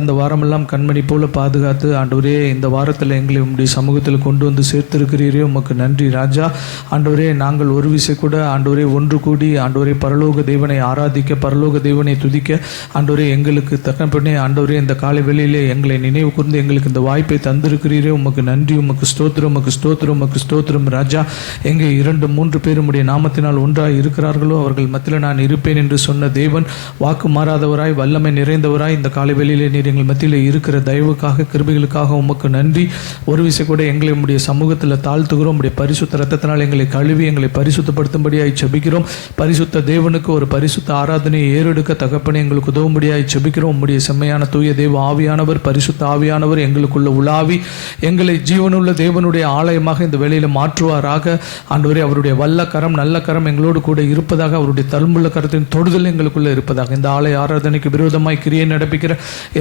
கடந்த வாரமெல்லாம் கண்மணி போல பாதுகாத்து ஆண்டவரே இந்த வாரத்தில் எங்களை உம்முடைய சமூகத்தில் கொண்டு வந்து சேர்த்திருக்கிறீரே உமக்கு நன்றி ராஜா. ஆண்டவரே நாங்கள் ஒரு விசை கூட ஆண்டவரே ஒன்று கூடி ஆண்டவரே பரலோக தேவனை ஆராதிக்க பரலோக தேவனை துதிக்க ஆண்டவரே எங்களுக்கு தகப்பனே ஆண்டவரே இந்த காலை வெளியிலே எங்களை நினைவு கூர்ந்து எங்களுக்கு இந்த வாய்ப்பை தந்திருக்கிறீரே உமக்கு நன்றி உமக்கு ஸ்தோத்திரம் உமக்கு ஸ்தோத்திரம் உமக்கு ஸ்தோத்திரம் ராஜா. எங்கே இரண்டு மூன்று பேர் உடைய நாமத்தினால் ஒன்றாக இருக்கிறார்களோ அவர்கள் மத்தியில் நான் இருப்பேன் என்று சொன்ன தேவன் வாக்கு மாறாதவராய் வல்லமை நிறைந்தவராய் இந்த காலை வெளியிலே நீர் எங்கள் மத்தியில் இருக்கிற தயவுக்காக கிருபிகளுக்காக உமக்கு நன்றி. ஒரு விசை கூட எங்களை உம்முடைய சமூகத்தில் தாழ்த்துகிறோம். உடைய பரிசுத்த ரத்தத்தினால் எங்களை கழுவி எங்களை பரிசுத்தப்படுத்தும்படியாய் செபிக்கிறோம். பரிசுத்த தேவனுக்கு ஒரு பரிசுத்த ஆராதனையை ஏறெடுக்க தகப்பனை எங்களுக்கு உதவும்படியாய் செபிக்கிறோம். உம்முடைய செம்மையான தூய தேவ ஆவியானவர் பரிசுத்த ஆவியானவர் எங்களுக்குள்ள உலாவி எங்களை ஜீவனுள்ள தேவனுடைய ஆலயமாக இந்த வேலையில் மாற்றுவாராக. ஆண்டவரே அவருடைய வல்ல கரம் நல்ல கரம் எங்களோடு கூட இருப்பதாக அவருடைய தழும்புள்ள கரத்தின் தொடுதல் எங்களுக்குள்ள இருப்பதாக. இந்த ஆலய ஆராதனைக்கு விரோதமாய் கிரியை நடப்பிக்கிற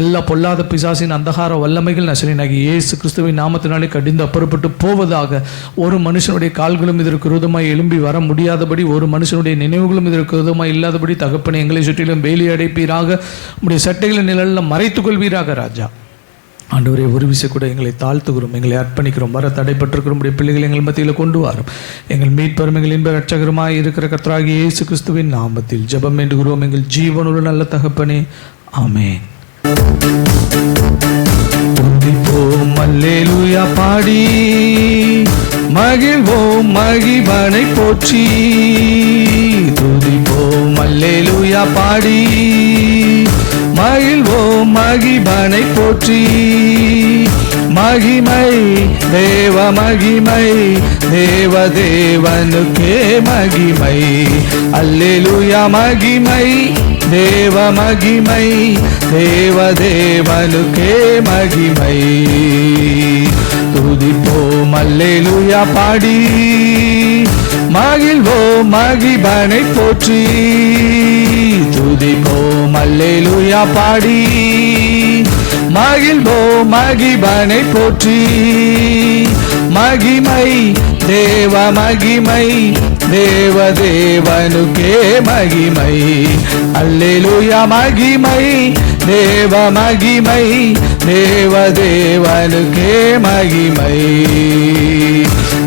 எல்லா பொல்லாத பிசாசின் அந்தகார வல்லமைகள் நசரினாகி இயேசு கிறிஸ்துவின் நாமத்தினாலே கடிந்து அப்புறப்பட்டு போவதாக ஒரு மனுஷனுடைய கால்களும் இதற்கு விரோதமாக எழும்பி வர முடியாதபடி ஒரு மனுஷனுடைய நினைவுகளும் இதற்கு விரோதமாக இல்லாதபடி தகப்பனை எங்களை சுற்றிலும் வேலி அடைப்பீராக. உடைய சட்டைகளை நிழலில் மறைத்துக் கொள்வீராக ராஜா. ஆண்டவரே ஒரு விசை கூட எங்களை தாழ்த்துகிறோம். எங்களை அர்ப்பணிக்கிறோம். வர தடைப்பட்டிருக்கிறோம் உடைய பிள்ளைகள் எங்கள் மத்தியில் கொண்டு வரும். எங்கள் மீட்பரும் எங்கள் இன்ப ரட்சகருமாய் இருக்கிற கர்த்தராகிய இயேசு கிறிஸ்துவின் நாமத்தில் ஜெபம் வேண்டுகிறோம். எங்கள் ஜீவனுள்ள நல்ல தகப்பனே. ஆமேன். துதிப்போம் அல்லேலூயா பாடி. மகிழ்வோம் மகிழ்வனை போற்றி. துதிப்போம் அல்லேலூயா பாடி. மகிழ்வோம் மகிழ்வனை போற்றி. மகிமை தேவ மகிமை தேவ தேவனுக்கே மகிமை. அல்லேலூயா மகிமை. தேவ மகிமை தேவதேவனுக்கே மகிமை. துதிப்போம் அல்லேலூயா பாடி. மகிழ்வோம் மகிபனை போற்றி. துதிப்போம் அல்லேலூயா பாடி. மகிழ்வோம் மகிபனை போற்றி. மகிமை தேவ மகிமை தேவதேவனுக்கே மகிமை. அல்லேலூயா மகிமை. தேவ மகிமை. தேவதேவனுக்கே மகிமை.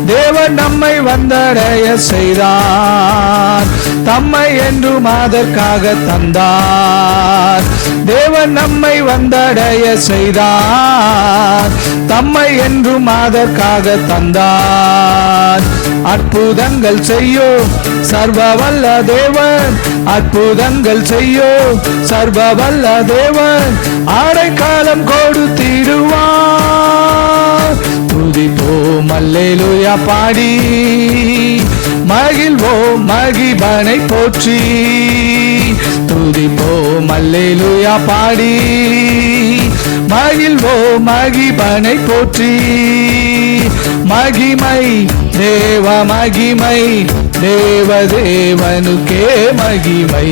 தேவன் நம்மை வந்தடைய செய்தார். தம்மை என்று மாதற்காக தந்தார். தேவன் நம்மை வந்தடைய செய்தார். தம்மை என்றும் அதற்காக தந்தார் அற்புதங்கள் செய்யோ சர்வ வல்ல தேவன். அற்புதங்கள் செய்யோ சர்வ வல்ல தேவன் ஆடைக்காலம் கொடுத்திடுவார். துதிப்போம் அல்லேலூயா பாடி. மகிழ்வோம் மகிபனை போற்றி. துதிப்போம் அல்லேலூயா பாடி. மகிழ்வோம் மகிபனை போற்றி. மகிமை தேவ மகிமை தேவ தேவனுக்கே மகிமை.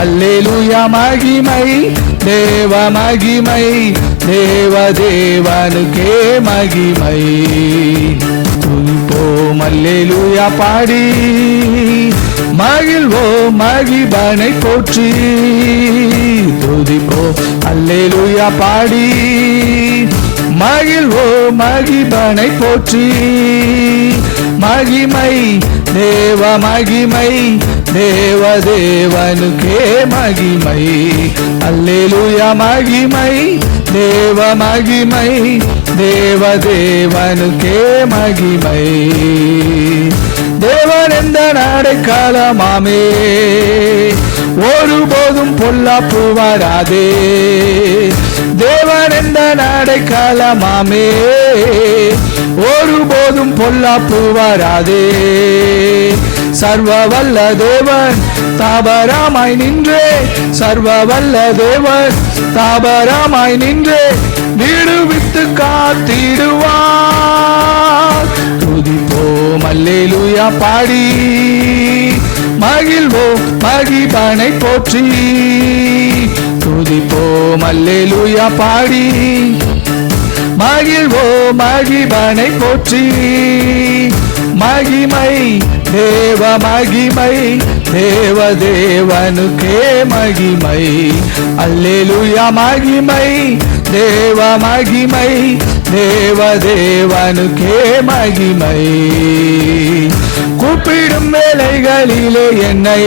அல்லேலூயா மகிமை தேவ மகிமை தேவ தேவனுக்கே மகிமை துதிப்போம் அல்லேலூயா பாடி. மகிழ்வோ மகிபனை போற்றி. துதிப்போ அல்லேலூயா பாடி. மகிழ்வோ மகிபனை போற்றி. மகிமை தேவ மகிமை தேவ தேவனுக்கே மகிமை. அல்லேலூயா மகிமை தேவ மகிமை தேவ தேவனுக்கே மகிமை. தேவன் எந்த நாடைக்காலமாமே ஒருபோதும் பொல்லாப்பு வராதே. தேவன் எந்த நாடைக்காலமாமே ஒருபோதும் பொல்லாப்பு வராதே. சர்வ வல்ல தேவன் தாபராமாய் நின்றே. சர்வ வல்ல தேவன் தாபராமாய் நின்றே. விடுவித்து காத்திடுவான் அல்லேலூயா பாடி. மகிழ்வோம் மகிபனை போற்றி. துதிப்போம் அல்லேலூயா பாடி. மகிழ்வோம் மகிபனை போற்றி. மகிமை தேவ மகிமை தேவ தேவனுக்கே மகிமை. அல்லேலூயா மகிமை தேவ மகிமை தேவதேவனுக்கே மகிமை. கூப்பிடும் வேலைகளிலே என்னை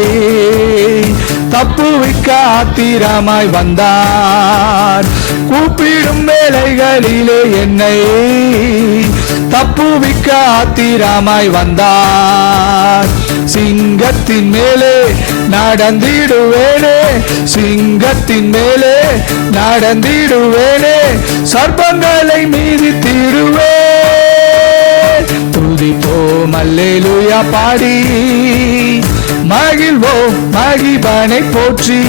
தப்புவிக்க ஆத்திரமாய் வந்தார். கூப்பிடும் வேலைகளிலே என்னை தப்புவிக்க ஆத்திரமாய் வந்தார். சிங்கத்தின் மேலே நடந்திடுவேனே சிங்கத்தின் மேலே நடந்திடுவேனே சர்ப்பங்களை மீதித்திடுவே துதிப்போம் அல்லேலூயா பாடி. மகிழ்வோம் மகிபனை போற்றி.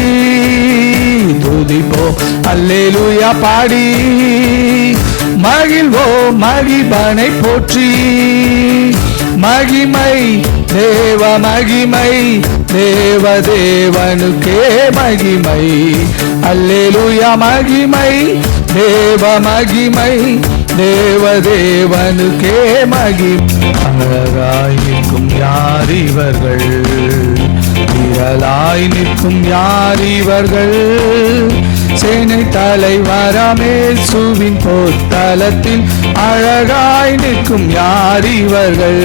துதிப்போம் அல்லேலூயா பாடி. மகிழ்வோம் மகிபனை போற்றி. மகிமை தேவ மகிமை தேவ தேவனுக்கே மகிமை. அல்லேலூயா மகிமை தேவ மகிமை தேவ தேவனுக்கே மகிமை. அழகாய் யார் இவர்கள்? விரலாய் நிற்கும் யார் இவர்கள்? சேனை தலைவரமே சுவின் போர்த்தலத்தில் அழகாய் நிற்கும் யார் இவர்கள்?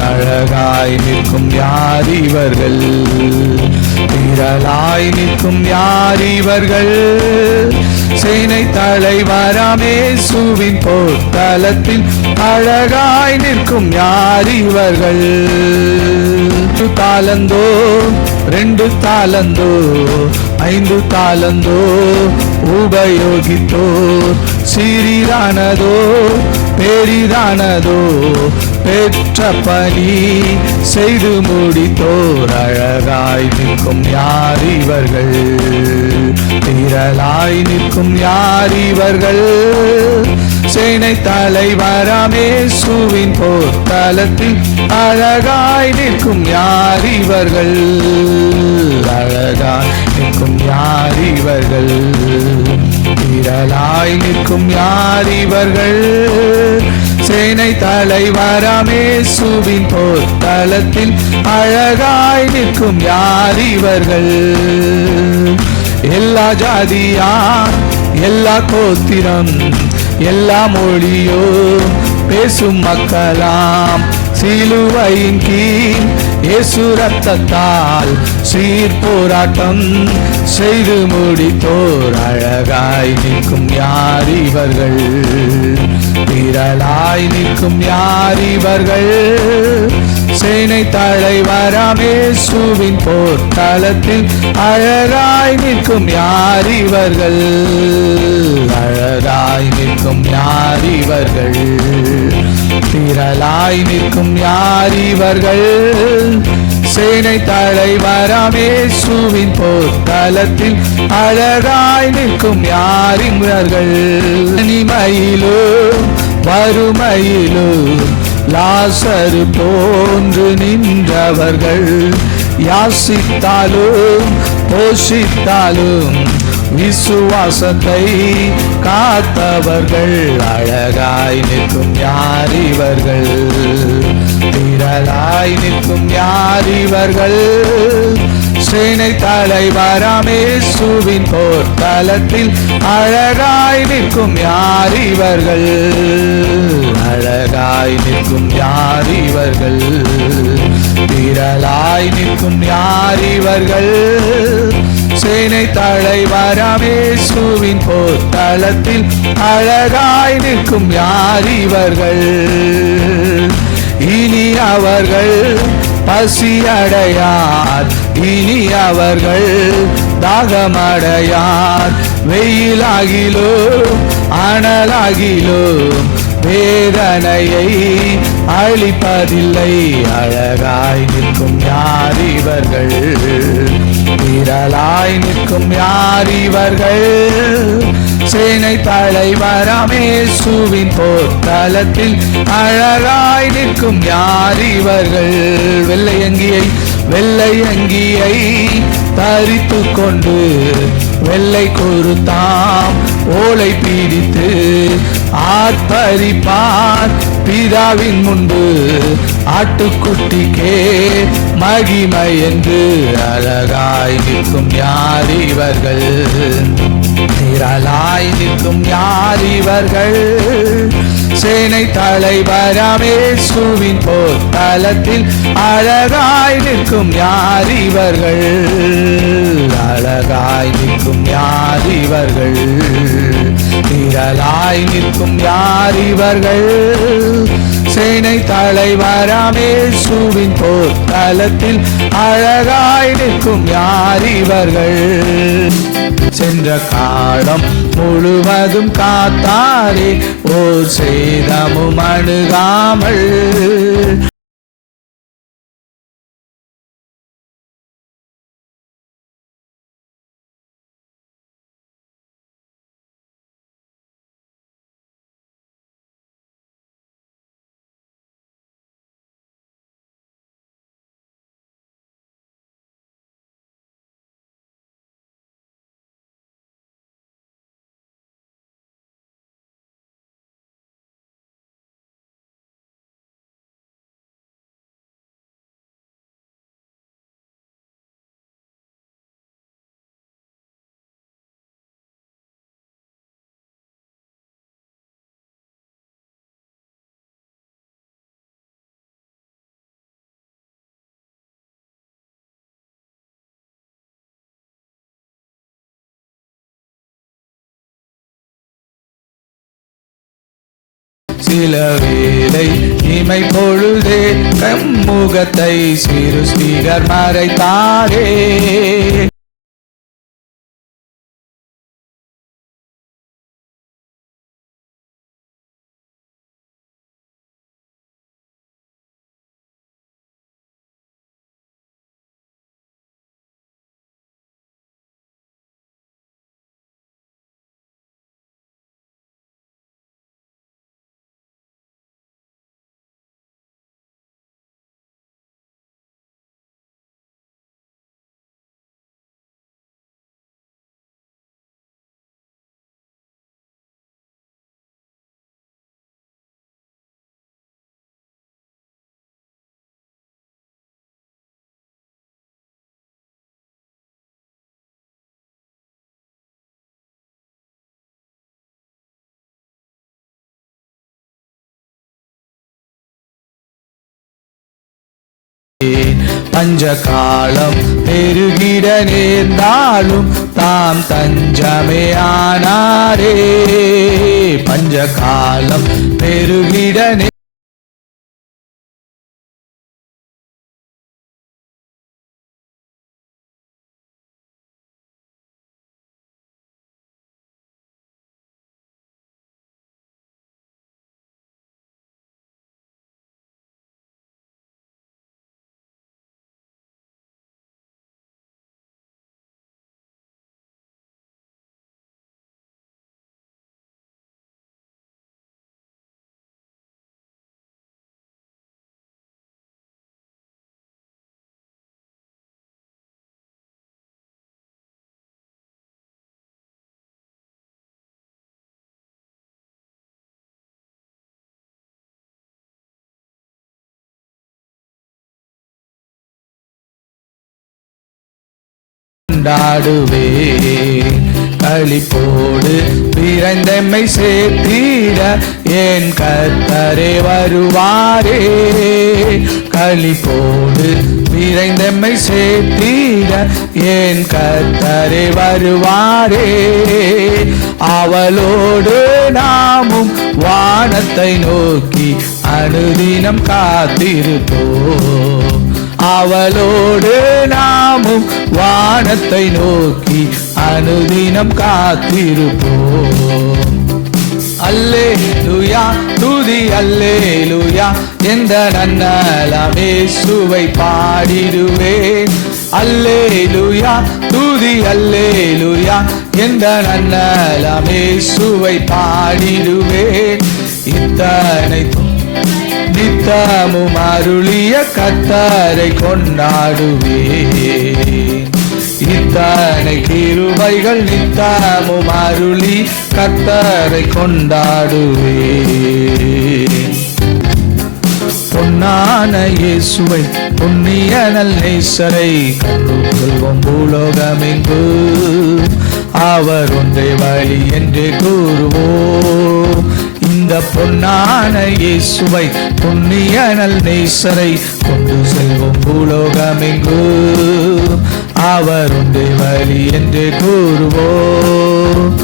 அழகாய் நிற்கும் யார் இவர்கள்? திரளாய் நிற்கும் யார் இவர்கள்? சேனை தலைவராமே சுவின் போர்த்தலத்தில் அழகாய் நிற்கும் யார் இவர்கள்? தாளந்தோ ரெண்டு தாளந்தோ ஐந்து தாளந்தோ உபயோகித்தோ சிறிதானதோ பெரிதானதோ பெற்ற பணி செய்து முடித்தோர் அழகாய் நிற்கும் யார் இவர்கள்? திரளாய் நிற்கும் யார் இவர்கள்? சேனை தலைவராமே சுவின் போர்த்தலத்தில் அழகாய் நிற்கும் யார் இவர்கள்? அழகாய் நிற்கும் யார் இவர்கள்? திரளாய் நிற்கும் யார் இவர்கள்? சேனை தலைவராமே சுவின் போர்த்தலத்தில் அழகாய் நிற்கும் யார் இவர்கள்? எல்லா ஜாதியா எல்லா கோத்திரம் எல்லா மொழியோ பேசும் மக்களாம். சிலுவையின் கீழ் இயேசு ரத்தத்தால் சீர் போராட்டம் செய்து முடித்தோர். அழகாய் நிற்கும் யார் இவர்கள்? திரளாய் நிற்கும் யார் இவர்கள்? சேனை தலைவராமே போர் தளத்தில் அழகாய் நிற்கும் யார் இவர்கள்? அழகாய் நிற்கும் யார் இவர்கள்? திரளாய் நிற்கும் யார் இவர்கள்? சேனை தலைவராமே போர் தளத்தில் அழகாய் நிற்கும் யார் இவர்கள்? தனிமையிலோ வறுமையிலோ லாசரு போன்று நின்றவர்கள் யாசித்தாலும் போஷித்தாலும் விசுவாசத்தை காத்தவர்கள். அழகாய் நிற்கும் யார் இவர்கள்? திரளாய் நிற்கும் யார் இவர்கள்? சேனை தலைவராமே சுவின் போர்த்தலத்தில் அழகாய் நிற்கும் யார் இவர்கள்? திரளாய் நிற்கும் யார் இவர்கள்? திரளாய் நிற்கும் யார் இவர்கள்? சேனை தலைவரமேசுவின் போர் தளத்தில் அழகாய் நிற்கும் யார் இவர்கள்? இனி அவர்கள் பசியடையார் இனி அவர்கள் தாகமடையார். வெயிலாகிலோ அனலாகிலோ வேதனையை அழிப்பதில்லை. அழகாய் நிற்கும் யார் இவர்கள்? விரலாய் நிற்கும் யார் இவர்கள்? சேனை தலைவராமே சுவின் போர்த்தலத்தில் அழகாய் நிற்கும் யார் இவர்கள்? வெள்ளையங்கியை வெள்ளையங்கியை தரித்து கொண்டு வெள்ளை கொடுத்தாம் ஓலை பீடித்து ஆத்தரிப்பான் பிதாவின் முன்பு ஆட்டுக்குட்டிக்கே மகிமை என்று அழகாய் நிற்கும் யார் இவர்கள்? திரளாய் நிற்கும் யார் இவர்கள்? சேனை தலைவரமே சுவின் போர் தளத்தில் அழகாய் நிற்கும் யார் இவர்கள்? அழகாய் நிற்கும் யார் இவர்கள்? நிழலாய் நிற்கும் யார் இவர்கள்? சேனை தலைவரமே சுவின் போர் தளத்தில் அழகாய் நிற்கும் யார் இவர்கள்? சென்ற காலம் முழுவதும் காத்தாரே ஓர் சேதமும் அணுகாமல் சில வேலை இமை பொழுதே முகத்தை சிறு ஸ்ரீகர் மறைத்தாரே. பஞ்ச காலம் பெருகிட நேர்ந்தாலும் தாம் தஞ்சமே ஆனாரே பஞ்ச காலம் பெருகிட கொண்டாடுவே களிப்போடு பிறந்தம்மை சேர்த்திட என் கத்தரே வருவாரே. களிப்போடு பிறந்தம்மை சேர்த்திட என் கத்தரே வருவாரே. அவளோடு நாமும் வானத்தை நோக்கி அனுதினம் காத்திருப்போம். அவளோடு நாமும் வானத்தை நோக்கி அனுதினம் காத்திருப்போம். அல்லே லுயா துதி அல்லே லுயா எந்த நன்னலமே சுவை பாடிடுவேன் அல்லே லுயா துதி அல்லே லுயா எந்த நன்னலமே சுவை பாடிடுவேன் இத்தனை நித்தமும் அருளிய கத்தாரை கொண்டாடுவேன். இத்தனை கிருபைகள் நித்தமும் அருளி கத்தாரை கொண்டாடுவேன். பொன்னான இயேசுவை புண்ணிய நல் நேசரை கொள்வோம் பூலோகமெங்கு. அவர் ஒன்றை வழி என்று கூறுவோம். இந்த பொன்னான இயேசுவை புண்ணிய நல் நேசரை கொண்டு செல்வோம் பூலோகமெங்கு. அவர் ஒன்றை வழி என்று கூறுவோம்.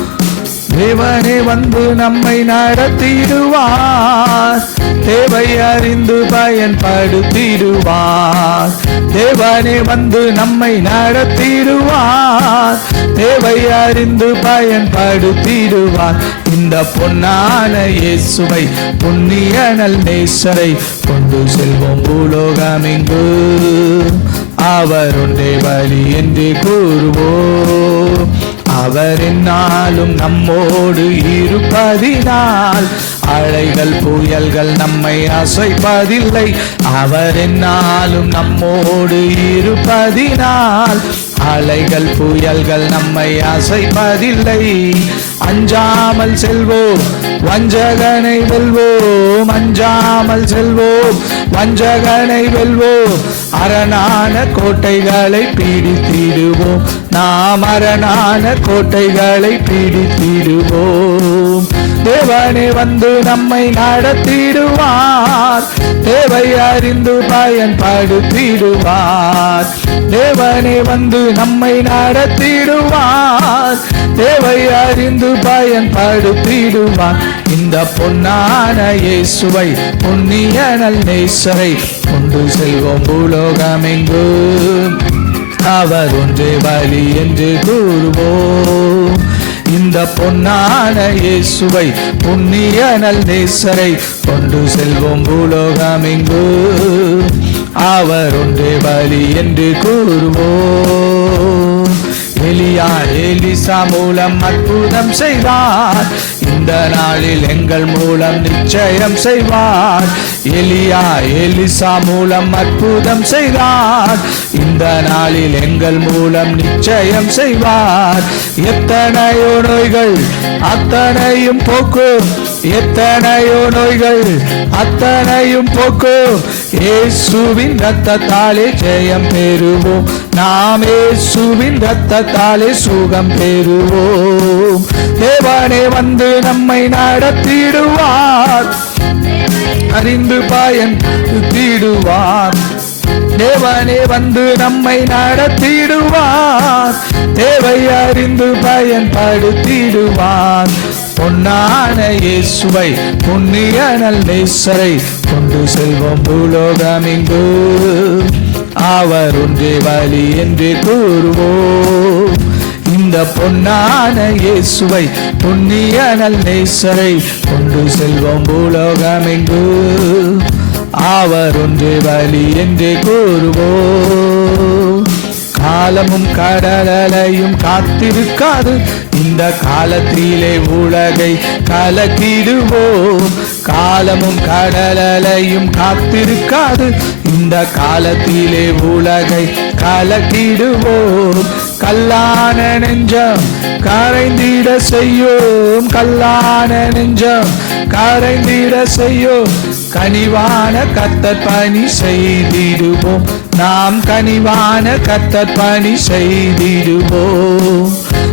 தேவனே வந்து நம்மை நடத்திடுவார். தேவை அறிந்து பயன்படுத்திடுவார். தேவனே வந்து நம்மை நடத்திடுவார். தேவை அறிந்து பயன்படுத்திடுவார். இந்த பொன்னான இயேசுவை புண்ணிய நல் நேசரை கொண்டு செல்வோம் பூலோகமிங்கு. அவருடைய வழி என்று கூறுவோம். அவர் என்னாலும் நம்மோடு இருப்பதினால் அலைகள் புயல்கள் நம்மை அசைப்பதில்லை. அவர் என்னாலும் நம்மோடு இருப்பதினால் அலைகள் புயல்கள் நம்மை அசைப்பதில்லை. அஞ்சாமல் செல்வோம் வஞ்சகனை வெல்வோம். அஞ்சாமல் செல்வோம் வஞ்சகனை வெல்வோம். அரணான கோட்டைகளை பீடித்திடுவோம். நாம் அரணான கோட்டைகளை பீடித்திடுவோம். தேவனே வந்து நம்மை நடத்திடுவார். தேவை அறிந்து பயன்படுத்திடுவார். தேவனே வந்து நம்மை நடத்திடுவார். தேவை அறிந்து பயன்படுத்திடுவார். இந்த பொன்னான இயேசுவை புண்ணிய நல் நேசரை கொண்டு செல்வோம் பூலோகமெங்கும் அவர் ஒன்றே வழி என்று கூறுவோம். இந்த பொன்னான இயேசுவை புண்ணிய நல் நேசரை கொண்டு செல்வோம் பூலோகமிங்கு. அவர் ஒன்றே பலி என்று கூறுவோம். எலியா எலிசா மூலம் அற்புதம் செய்தார் இந்த நாளில் எங்கள் மூலம் நிச்சயம் செய்வார். எலியா எலிசா மூலம் அற்புதம் செய்தார். இந்த நாளில் எங்கள் மூலம் நிச்சயம் செய்வார். எத்தனையோ நோய்கள் அத்தனையும் போக்கும். எத்தனையோ நோய்கள் அத்தனையும் போக்கும். இயேசுவின் ரத்தத்தாலே ஜெயம் பெறுவோம். நாம் இயேசுவின் ரத்தத்தாலே சுகம் பெறுவோம். தேவனே வந்து நம்மை நடத்திடுவார். அறிந்து பயன் தீடுவார். தேவனே வந்து நம்மை நடத்திடுவார். தேவை அறிந்து பயன்படுத்திடுவார் பொன்னான இயேசுவை புண்ணிய நல் நேசரை கொண்டு செல்வோம் பூலோகமிங்கு அவர் ஒன்றே வழி என்று கூறுவோம். இந்த பொன்னான இயேசுவை புண்ணிய நல் நேசரை கொண்டு செல்வோம் பூலோகமெங்கு. அவர் ஒன்று வழி என்று கூறுவோ காலமும் கடலையும் காத்திருக்காது. இந்த காலத்திலே உலகை கலக்கிடுவோம். காலமும் கடலையும் காத்திருக்காது. இந்த காலத்திலே உலகை கலக்கிடுவோம். கல்லான நெஞ்சம் கரைந்திட செய்யும் கல்லான நெஞ்சம் கரைந்திட செய்யும். கனிவான கத்தர் பணி செய்திடுவோம். நாம் கனிவான கத்தர் பணி செய்திடுவோம்.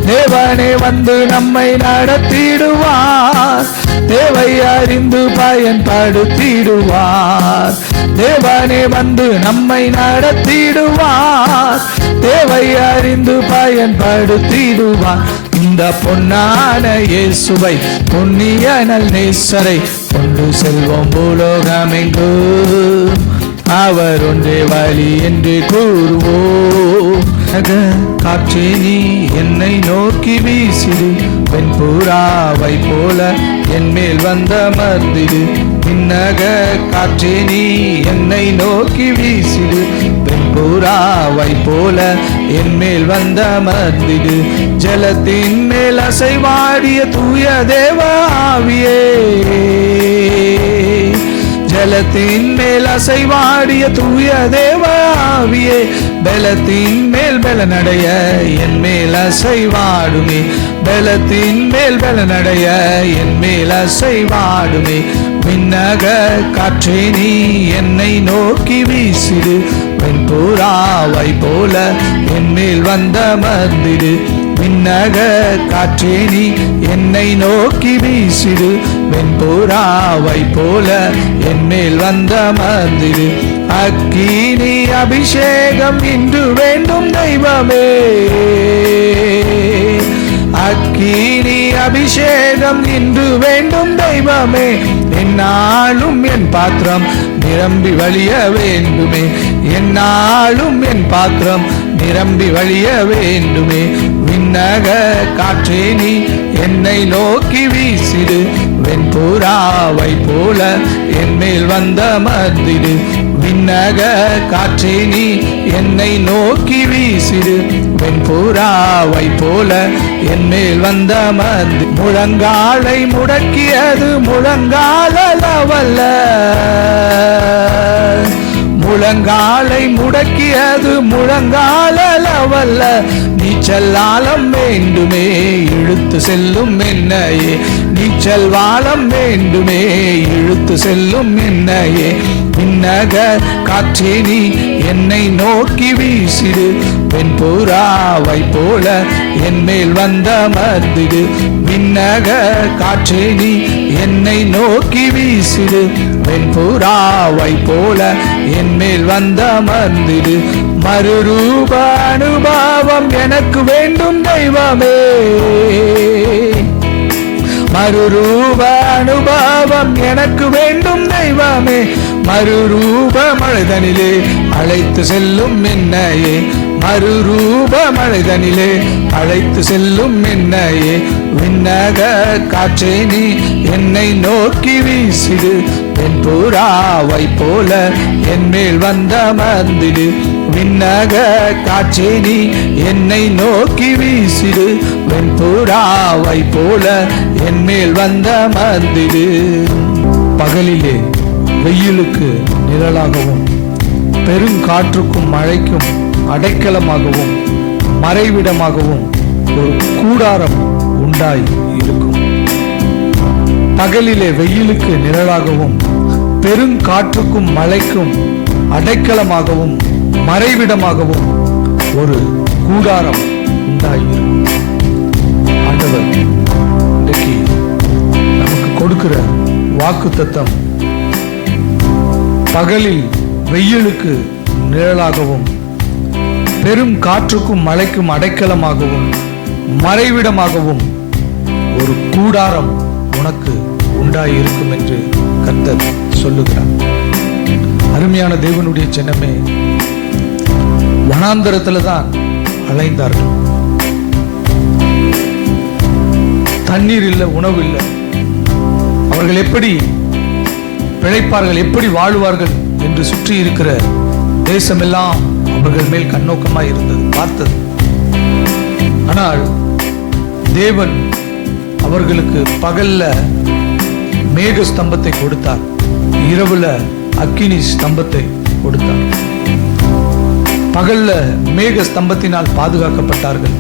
தேவனே வந்து நம்மை நடத்திடுவார். தேவை அறிந்து பயன்படுத்திடுவார். தேவனே வந்து நம்மை நடத்திடுவார். தேவை அறிந்து பயன்படுத்திடுவார். இந்த பொன்னான இயேசுவை பொன்னியனல் நேசரை கொண்டு செல்வோம் பூலோகமெங்கு. அவர் ஒன்றே வழி என்று கூறுவோம். காற்றே நீ என்னை நோக்கி வீசிடு. வெண்புறாவை போல என் மேல் வந்த மர்ந்திடு. பின்னக காற்றே நீ என்னை நோக்கி வீசிடு. வெண்புறாவை போல என் மேல் வந்த மர்ந்திடு ஜலத்தின் மேல் அசைவாடிய தூய தேவாவியே. ஜலத்தின் மேல் அசைவாடிய தூய தேவாவியே. பலத்தின் மேல் பலனடைய என் மேல் அசைவாடுமே. பலத்தின் மேல் பலனடைய என் மேல் அசைவாடுமே. விண்ணக காற்றே நீ என்னை நோக்கி வீசிடு. வெண்பூராவை போல என்னில் வந்த மந்திடு. விண்ணக காற்றே நீ என்னை நோக்கி வீசிடு. வெண்பூராவை போல என்னில் வந்த மந்திடு. அக்கினி அபிஷேகம் இன்று வேண்டும் தெய்வமே. அக்கினி அபிஷேகம் இன்று வேண்டும் தெய்வமே. என்னாலும் என் பாத்திரம் நிரம்பி வழிய வேண்டுமே. என்னாலும் என் பாத்திரம் நிரம்பி வழிய வேண்டுமே. விண்ணக காற்றே நீ என்னை நோக்கி வீசிடு. வெண்புறாவை போல என் மேல் வந்த மந்திடு. விண்ணக காற்றே நீ என்னை நோக்கி வீசிடு. வெண்புறாவை போல என் மேல் வந்த மர்ந்து முழங்காலை முடக்கியது முழங்காலவல்ல முழங்காலை முடக்கியது முழங்காலவல்ல நீச்சல் ஆழம் வேண்டுமே இழுத்து செல்லும் என்னையே. நீச்சல் வாழம் வேண்டுமே இழுத்து செல்லும் என்னையே. விண்ணக காற்றே நீ என்னை நோக்கி வீசிடு. பெண் புறாவை போல என்மேல் வந்த மர்ந்திடு. விண்ணக காற்றே நீ என்னை நோக்கி வீசிடு. பெண் புறாவை போல என்மேல் வந்த மர்ந்திடு. மறுரூப அனுபவம் எனக்கு வேண்டும் தெய்வமே. மறுரூப அனுபவம் எனக்கு வேண்டும் தெய்வமே. மறுரூப மழைதனிலே அழைத்து செல்லும் என்னையே. மறுரூப மழைதனிலே அழைத்து செல்லும் என்னையே. விண்ணக காற்றே நீ என்னை நோக்கி வீசிடு. என் பூராவை போல என் மேல் வந்த மர்ந்திடு. விண்ணக காற்றே நீ என்னை நோக்கி வீசிடு. வெண்புறாவை போல என் மேல் வந்த மர்ந்திடு. பகலிலே வெயிலுக்கு நிழலாகவும் பெருங்காற்றுக்கும் மழைக்கும் அடைக்கலமாகவும் மறைவிடமாகவும் ஒரு கூடாரம் உண்டாய் இருக்கும். பகலிலே வெயிலுக்கு நிழலாகவும் பெருங்காற்றுக்கும் மழைக்கும் அடைக்கலமாகவும் மறைவிடமாகவும் ஒரு கூடாரம் உண்டாயிருக்கும் ஆண்டவர் இன்றைக்கு நமக்கு கொடுக்கிற வாக்கு தத்தம் பகலில் வெயிலுக்கு நிழலாகவும் பெரும் காற்றுக்கும் மழைக்கும் அடைக்கலமாகவும் மறைவிடமாகவும் ஒரு கூடாரம் உனக்கு உண்டாயிருக்கும் என்று கர்த்தர் சொல்லுகிறார். அருமையான தேவனுடைய சின்னமே வனாந்தரத்துல தான் அலைந்தார்கள். தண்ணீர் இல்லை உணவு இல்லை. அவர்கள் எப்படி பிழைப்பார்கள் எப்படி வாழ்வார்கள் என்று சுற்றி இருக்கிற தேசமெல்லாம் அவர்கள் மேல் கண்ணோக்கமாக இருந்தது பார்த்தது. ஆனால் தேவன் அவர்களுக்கு பகல்ல மேக ஸ்தம்பத்தை கொடுத்தார் இரவுல அக்கினி ஸ்தம்பத்தை கொடுத்தார். பகல்ல மேக ஸ்தம்பத்தினால் பாதுகாக்கப்பட்டார்கள்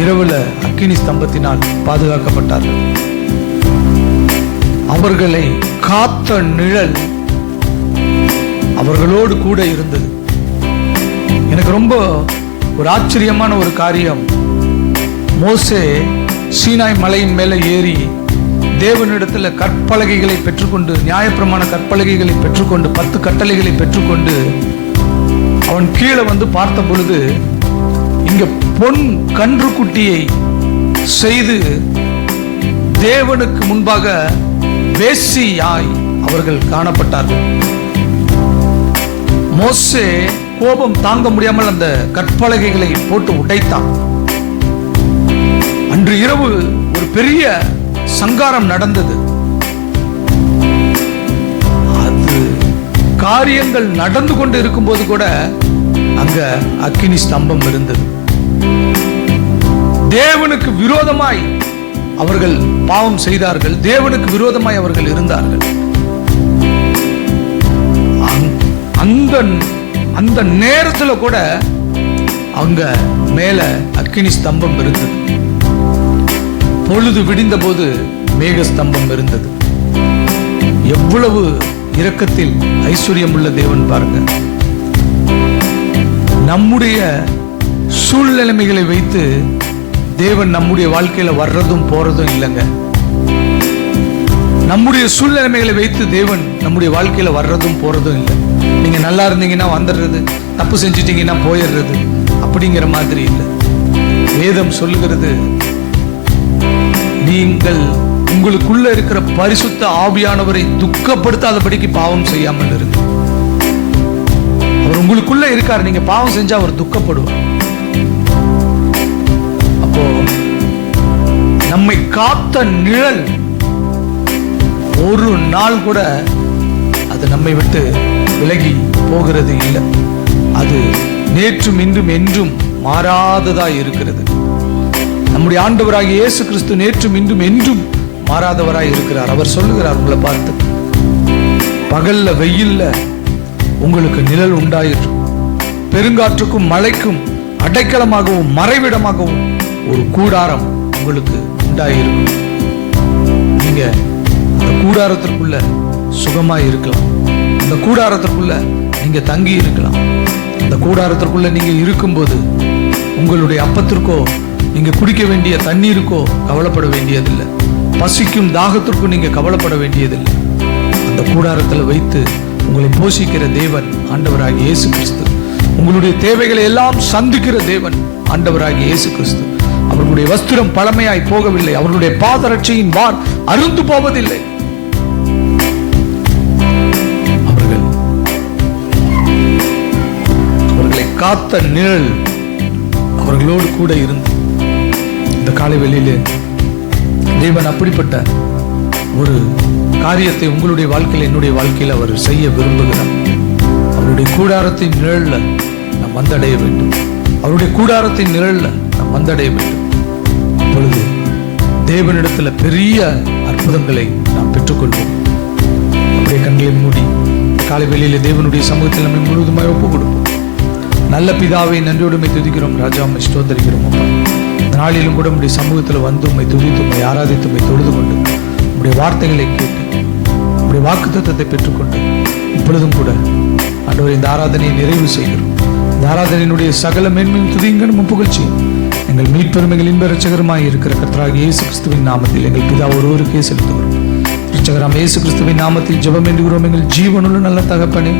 இரவுல அக்கினி ஸ்தம்பத்தினால் பாதுகாக்கப்பட்டார்கள். அவர்களை காத்த நிழல் அவர்களோடு கூட இருந்தது. எனக்கு ரொம்ப ஒரு ஆச்சரியமான ஒரு காரியம். மோசே சீனாய் மலையின் மேலே ஏறி தேவனிடத்துல கற்பலகைகளை பெற்றுக்கொண்டு நியாயப்பிரமாண கற்பலகைகளை பெற்றுக்கொண்டு பத்து கட்டளைகளை பெற்றுக்கொண்டு அவன் கீழே வந்து பார்த்த பொழுது இங்க பொன் கன்றுக்குட்டியை செய்து தேவனுக்கு முன்பாக வேசியாய் அவர்கள் காணப்பட்டார்கள். மோசே கோபம் தாங்க முடியாமல் அந்த கற்பலகைகளை போட்டு உடைத்தான். அன்று இரவு ஒரு பெரிய சங்காரம் நடந்தது. அது காரியங்கள் நடந்து கொண்டு இருக்கும்போது கூட அங்க அக்கினி ஸ்தம்பம் இருந்தது. தேவனுக்கு விரோதமாய் அவர்கள் பாவம் செய்தார்கள் தேவனுக்கு விரோதமாய் அவர்கள் இருந்தார்கள். அந்த- அந்த நேரத்துல கூட அங்க மேல அக்கினி ஸ்தம்பம் இருந்தது. பொழுது விடிந்த போது மேக ஸ்தம்பம் இருந்தது. எவ்வளவு இரக்கத்தில் ஐஸ்வர்யம் உள்ள தேவன் பாருங்க. நம்முடைய சூழ்நிலைமைகளை வைத்து தேவன் நம்முடைய வாழ்க்கையில வர்றதும் போறதும் இல்லைங்க. நம்முடைய சூழ்நிலைமைகளை வைத்து தேவன் நம்முடைய வாழ்க்கையில வர்றதும் போறதும் இல்லை. நீங்க நல்லா இருந்தீங்கன்னா வந்துடுறது தப்பு செஞ்சிட்டீங்கன்னா போயிடுறது அப்படிங்கிற மாதிரி இல்லை. வேதம் சொல்லுகிறது நீங்கள் உங்களுக்குள்ள இருக்கிற பரிசுத்த ஆவியானவரை துக்கப்படுத்தாதபடிக்கு பாவம் செய்யாமல் இருக்கு அவர் உங்களுக்குள்ள இருக்கார் நீங்க பாவம் செஞ்சா அவர் துக்கப்படுவார். அப்போ நம்மை காத்த நிழல் ஒரு நாள் கூட அது நம்மை விட்டு விலகி போகிறது இல்லை. அது நேற்றும் இன்றும் என்றும் மாறாததா இருக்கிறது. நம்முடைய ஆண்டவராகிய இயேசு கிறிஸ்து நேற்றும் இன்றும் என்றும் மாறாதவராய் இருக்கிறார். அவர் சொல்லுகிறார் உங்களை பார்த்து பகல்ல வெயில்ல உங்களுக்கு நிழல் உண்டாயிற்று. பெருங்காற்றுக்கும் மழைக்கும் அடைக்கலமாகவும் மறைவிடமாகவும் ஒரு கூடாரம் உங்களுக்கு உண்டாயிருக்கும். நீங்க அந்த கூடாரத்திற்குள்ள சுகமா இருக்கலாம். அந்த கூடாரத்திற்குள்ள நீங்க தங்கி இருக்கலாம். அந்த கூடாரத்திற்குள்ள நீங்க இருக்கும்போது உங்களுடைய அப்பத்திற்கோ நீங்க குடிக்க வேண்டிய தண்ணீருக்கோ கவலைப்பட வேண்டியதில்லை. பசிக்கும் தாகத்திற்கும் நீங்க கவலைப்பட வேண்டியதில்லை. அந்த கூடாரத்தில் வைத்து உங்களை போஷிக்கிற தேவன் ஆண்டவராகிய இயேசு கிறிஸ்து. உங்களுடைய தேவைகளை எல்லாம் சந்திக்கிற தேவன் ஆண்டவராகிய இயேசு கிறிஸ்து. அவர்களுடைய வஸ்திரம் பழமையாய் போகவில்லை. அவர்களுடைய பாதரட்சையின் வார் அருந்து போவதில்லை. அவர்கள் அவர்களை காத்த நிழல் அவர்களோடு கூட இருந்து இந்த காலை வெளியிலே தேவன் அப்படிப்பட்ட ஒரு காரியத்தை உங்களுடைய வாழ்க்கையில் என்னுடைய வாழ்க்கையில் அவர் செய்ய விரும்புகிறார். அவருடைய கூடாரத்தின் நிழல்ல நாம் வந்தடைய வேண்டும். அவருடைய கூடாரத்தின் நிழல்ல நாம் வந்தடைய வேண்டும். அப்பொழுது தேவனிடத்துல பெரிய அற்புதங்களை நாம் பெற்றுக்கொள்வோம். அப்படியே கண்களை மூடி காலை வெளியில தேவனுடைய சமூகத்தில் நம்மை முழுவதுமாய் ஒப்பு கொடுப்போம் நல்ல பிதாவை நன்றியோடுமை துதிக்கிறோம் ராஜா அம்மை ஸ்தோத்தரிக்கிறோம் அப்பா. நாளிலும் கூட உடைய சமூகத்தில் வந்து உண்மை துதித்து உண்மை ஆராதித்து உண்மை தொழுது கொண்டு உடைய வார்த்தைகளை கேட்டு உடைய வாக்கு தத்துவத்தை பெற்றுக்கொண்டு இப்பொழுதும் கூட ஆண்டவர் இந்த ஆராதனையை நிறைவு செய்கிறோம். இந்த ஆராதனையினுடைய சகல மேன்மையும் துதிங்கனும் புகழ்ச்சியும். எங்கள் மீட்பெருமைகள் இன்ப ரட்சகரமாய் இருக்கிற கர்த்தராகிய இயேசு கிறிஸ்துவின் நாமத்தில் எங்கள் பிதா ஒருவருக்கே செலுத்துவோம் ரட்சகராம் இயேசு கிறிஸ்துவின் நாமத்தில் ஜெபம் என்றுகிறோம் எங்கள் ஜீவனுள்ள நல்ல தகப்பனே